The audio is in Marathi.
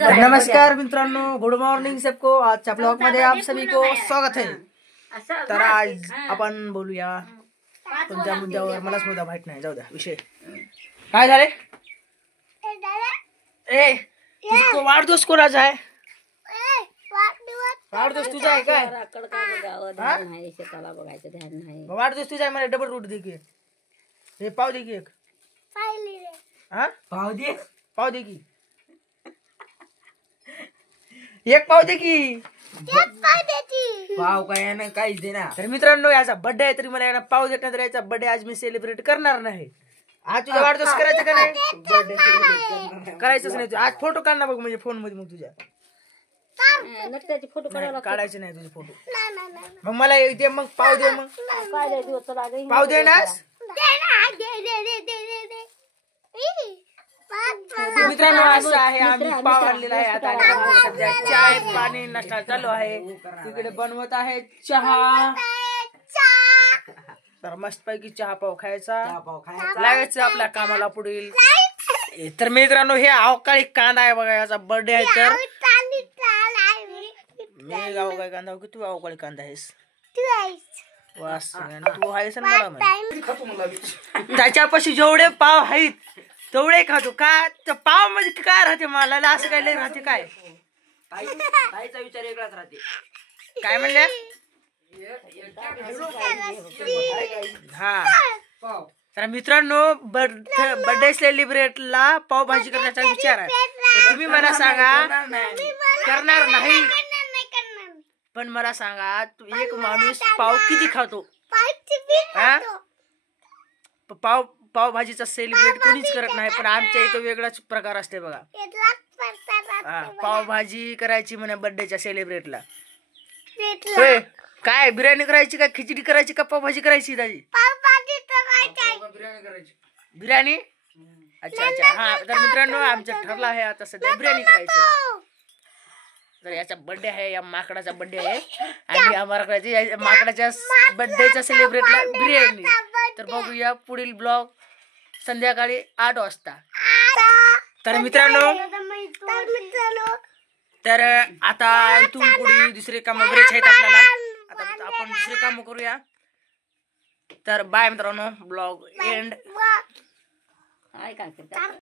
नमस्कार मित्रांनो, गुड मॉर्निंग सबको। आजच्या ब्लॉग मध्ये आप सभी को स्वागत है। तर आज आपण बोलूया कोणत्या मुद्द्यावर, मलाच मुद्दा माहित नाही, जाऊ द्या विषय। काय झाले? ए तुझा वाढदिवस कोणाचा आहे? वाढदिवस तुझा आहे काय? वाढदिवस तुझा आहे, मला डबल रूट दे की। हे पाव दे की एक। पाव दे की एक पाव दे की। पाव काय ना काहीच दे ना। तर मित्रांनो, याचा बर्थडे आहे तरी मला याला पाव देत नाही, तर याचा बर्थडे आज मी सेलिब्रेट करणार नाही। आज तुझा वाढदिवस करायचा का नाही? करायचंच नाही। आज फोटो काढ ना बघ, म्हणजे फोन मध्ये मग तुझ्या फोटो काढायचे नाही तुझे फोटो। मग मला दे, मग पाव दे, मग पाव दे ना। मित्रांनो, असं आहे, आम्ही पाव आणलेला आहे। आता सध्या चाय पाणी नाश्ता चालू आहे। तिकडे बनवत आहे चहा। तर मस्त पैकी चहा पाव खायचा, लागायचं आपल्या कामाला पुढील। तर मित्रांनो, हे अवकाळी कांदा आहे बघा, याचा बर्थडे आहे। तर मी अवकाळी कांदा की तू अवकाळी कांदा आहेस? तू आहेस ना मला। त्याच्यापाशी जेवढे पाव आहेत तेवढे खातो का? पाव मध्ये काय राहते? मला असं काय लय राहते काय? ताईचा विचार वेगळाच राहते। काय म्हणले? हा। तर मित्रांनो, बर्थडे सेलिब्रेटला पावभाजी करण्याचा विचार आहे। तर तुम्ही मला सांगा, करणार नाही? पण मला सांगा, तू एक माणूस पाव किती खातो? पावभाजीचा सेलिब्रेट कोणीच करत नाही, पण आमच्या इथं वेगळाच प्रकार असते बघा। पावभाजी करायची म्हणे बर्थडेच्या सेलिब्रेटला। काय बिर्याणी करायची का खिचडी करायची का पावभाजी करायची? दाजी बिर्याणी। अच्छा अच्छा, हा। तर मित्रांनो, आमचं ठरलं आहे आता सध्या बिर्याणी करायचं। तर याचा बर्थडे आहे, या माकडाचा बर्थडे आहे, आणि आम्हाला करायची माकडाच्या बर्थडेच्या सेलिब्रेटला बिर्याणी। तर बघूया पुढील ब्लॉग संध्याकाळी 8 वाजता। तर मित्रांनो, तर आता इथून पुढे दुसरे काम बरेच आहेत आपल्याला। आता आपण दुसरे काम करूया। तर बाय मित्रांनो, ब्लॉग एंड।